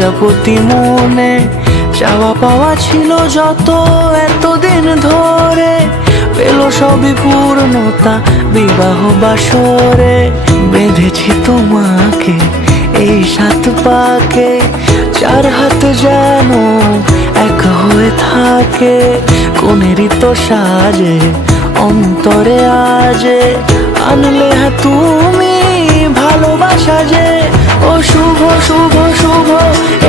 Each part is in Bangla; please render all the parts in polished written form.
প্রজাপতি মনে চাওয়া পাওয়া ছিল যত এতদিন ধরে, পেল সবই পূর্ণতা বিবাহ বাসরে। বেঁধেছি তোমাকে এই 7 পাকে, 4 হাত যেন এক হয়ে থাকে। কোনেরই তো সাজে অন্তরে আজে আনলে তুমি ভালোবাসা যে। ও শুভ শুভ শুভ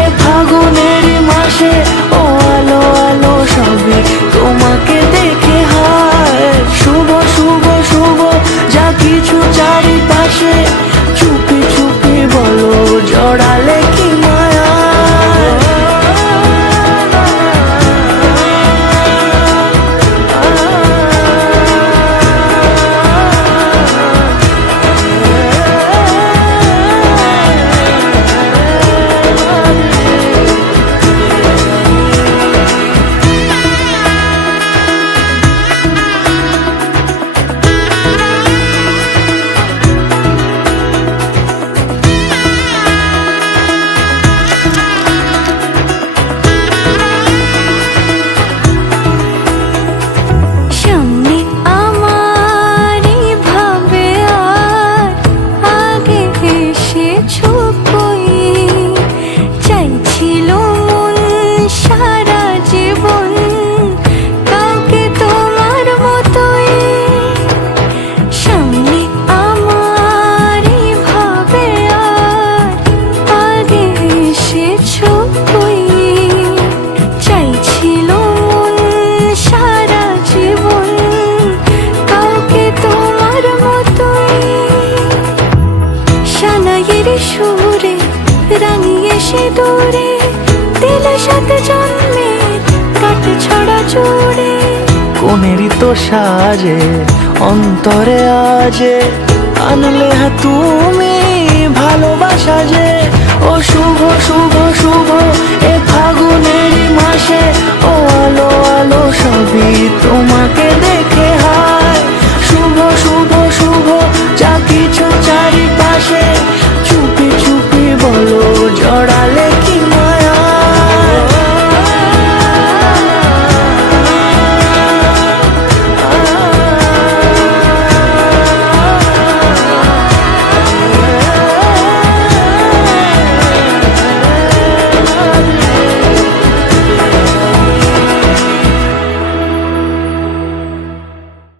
এ ফাগুনের মাসে, ও আলো আলো সবে তোমাকে দেখে হায়। শুভ শুভ শুভ যা কিছু চারিপাশে, চুপি চুপি বলো জড়ালে কি মায়া। সুরে রাঙিয়ে সে দূরে দিল 7 জন্মের কাট ছড়া জুড়ে। কোনেরই তো সাজে অন্তরে আজে আনলে তুমি ভালোবাসা যে। ও শুভ শুভ শুভ এ ফাগুনের মাসে, ও আলো আলো সবই